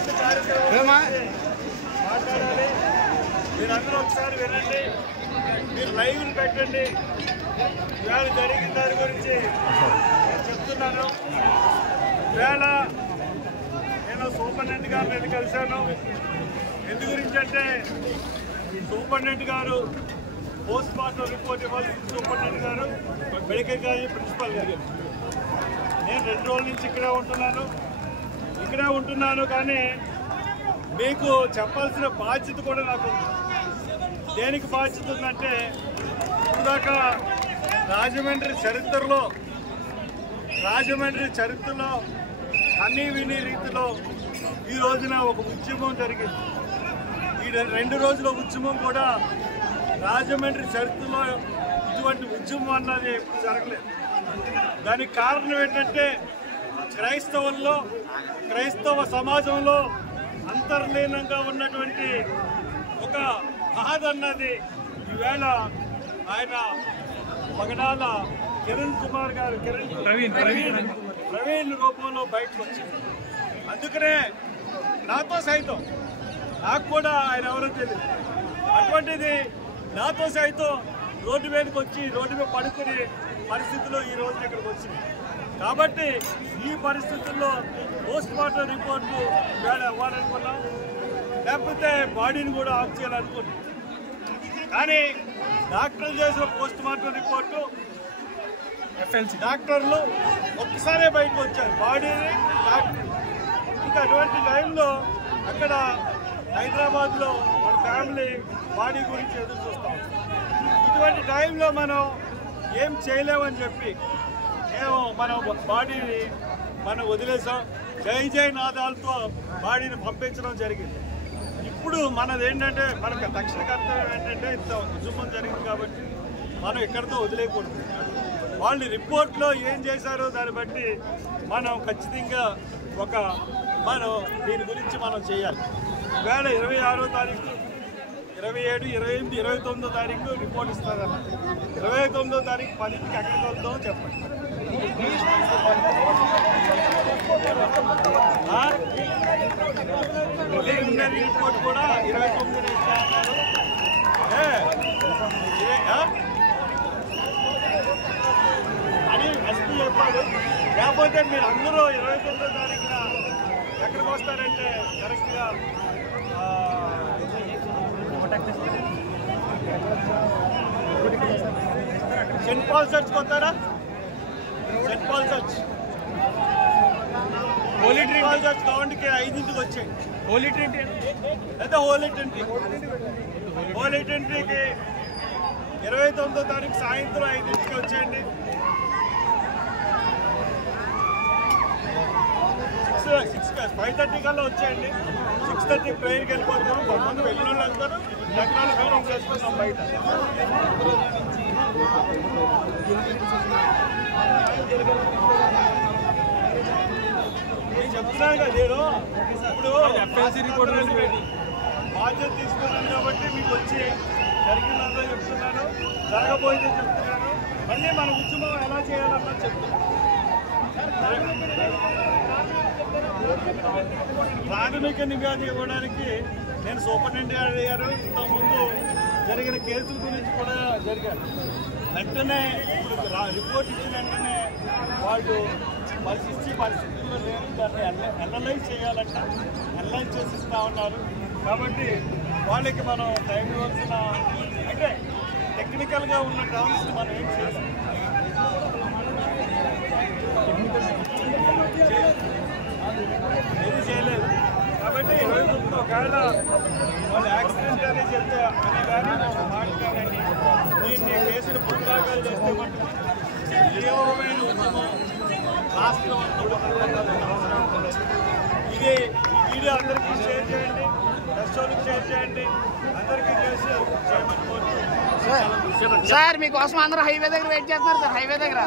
ఈరోజు కార్యక్రమం మాట్లాడాలి. మీరందరూ ఒకసారి వినండి, మీరు లైవ్ పెట్టండి. ఇవాళ జరిగిన దాని గురించి నేను చెప్తున్నాను. ఇవాళ నేను సూపరింటెండెంట్ గారిని కలిశాను. ఎందు గురించి అంటే సూపరింటెండెంట్ గారు పోస్ట్ మార్టం రిపోర్ట్ ఇవ్వాలి. సూపరింటెండెంట్ గారు మెడికల్ కాలేజ్ ప్రిన్సిపల్ గారు. నేను 2 రోజుల నుంచి ఇక్కడే ఉంటున్నాను కానీ మీకు చెప్పాల్సిన బాధ్యత కూడా నాకు ఉంది. దేనికి బాధ్యత ఉందంటే ఇప్పుడాక రాజమండ్రి చరిత్రలో అన్నీ విని రీతిలో ఈ రోజున ఒక ఉద్యమం జరిగింది. ఈ 2 రోజుల ఉద్యమం కూడా రాజమండ్రి చరిత్రలో ఇటువంటి ఉద్యమం అన్నది ఎప్పుడు జరగలేదు. దానికి కారణం ఏంటంటే క్రైస్తవ సమాజంలో అంతర్లీనంగా ఉన్నటువంటి ఒక బాధ అన్నది ఈవేళ ఆయన పగడాల ప్రవీణ్ రూపంలో బయటకు వచ్చింది. అందుకనే నాతో సైతం నాకు కూడా ఆయన ఎవరో తెలియదు. అటువంటిది నాతో సైతం రోడ్డు మీదకి వచ్చి రోడ్డు మీద పడుకునే పరిస్థితుల్లో ఈ రోజు ఇక్కడికి వచ్చింది. కాబట్టి ఈ పరిస్థితుల్లో పోస్ట్ మార్టం రిపోర్టు వేళ ఇవ్వాలనుకున్నాం, లేకపోతే బాడీని కూడా ఆఫ్ చేయాలనుకున్నాం. కానీ డాక్టర్లు చేసిన పోస్ట్ మార్టం రిపోర్టు డాక్టర్లు ఒక్కసారే బయటకు వచ్చారు బాడీని. ఇంకా అటువంటి టైంలో అక్కడ హైదరాబాద్లో మన ఫ్యామిలీ బాడీ గురించి ఎదురు చూస్తాం. ఇటువంటి టైంలో మనం ఏం చేయలేమని చెప్పి మనం బాడీని వదిలేసాం. జై నాదాలతో బాడీని పంపించడం జరిగింది. ఇప్పుడు మనది ఏంటంటే మనకు తక్షణ కర్తవ్యం ఏంటంటే ఇంత ఉద్యమం జరిగింది కాబట్టి మనం ఎక్కడితో వదిలేయకూడదు. వాళ్ళు రిపోర్ట్లో ఏం చేశారో దాన్ని బట్టి మనం ఖచ్చితంగా దీని గురించి మనం చేయాలి. ఈవేళ 26వ తారీఖు, 27, 28, 29వ తారీఖు రిపోర్ట్ ఇస్తారన్న. 29వ తారీఖు 10కి ఎక్కడికి వెళ్తామో చెప్పండి. రిపోర్ట్ కూడా 29 ఇస్తారన్నారు అని ఎస్పీ చెప్పాడు. లేకపోతే మీరు అందరూ 29వ తారీఖున ఎక్కడికి వస్తారంటే కరెక్ట్గా సెంట్ పాల్ చర్చ్కి వస్తారా? సెంట్ పాల్ చర్చ్ గవర్నమెంట్కి 5ంటికి వచ్చేయండి. హోలీ ట్రింటీ లేదా హోలీ ట్రింటీకి 29వ తారీఖు సాయంత్రం 5ంటికి వచ్చేయండి. 5:30 కల్లా వచ్చేయండి. 6:30 ప్రేయర్కి వెళ్ళిపోతారు. కొంతమంది వెళ్ళిన వాళ్ళు వెళ్తారు, ఎకరాలు ఫీలింగ్ చేసుకుంటాం బయట. నేను చెప్తున్నాను కదా, నేను ఇప్పుడు బాధ్యత తీసుకున్నాను కాబట్టి మీకు వచ్చి జరిగిందంతా చెప్తున్నాను, జరగబోయేది చెప్తున్నాను. మళ్ళీ మన ఉద్యమం ఎలా చేయాలన్నది చెప్తున్నాను. ప్రాథమిక నివేదిక ఇవ్వడానికి నేను సూపరింటెండెంట్ అడిగారు. ఇంతకుముందు జరిగిన కేసుల గురించి కూడా జరిగారు. వెంటనే ఇప్పుడు రిపోర్ట్ ఇచ్చిన వెంటనే వాళ్ళు పరిస్థితుల్లో లేని దాన్ని అనలైజ్ చేయాలంట. అనలైజ్ చేసి ఇస్తా ఉన్నారు. కాబట్టి వాళ్ళకి మనం టైం ఇవ్వాల్సిన అంటే టెక్నికల్గా ఉన్న టర్మ్స్ మనం ఏం చేస్తాం ఏది చేయలేదు. కాబట్టి ఒకవేళ వాళ్ళు యాక్సిడెంట్ అనేది చెప్తే అని కానీ మాట్లాడండి. దీన్ని కేసులు పునరాకాలు చేస్తే మటుకు తీవ్రమైన ఉద్యమం రాష్ట్రం అంతా అవసరం. ఇది వీడియో అందరికీ షేర్ చేయండి, దర్శకులకు షేర్ చేయండి, అందరికీ చేసి చేయమని కోరుతున్నాను. సార్ మీకోసం అందరూ హైవే దగ్గర వెయిట్ చేస్తున్నారు సార్. హైవే దగ్గర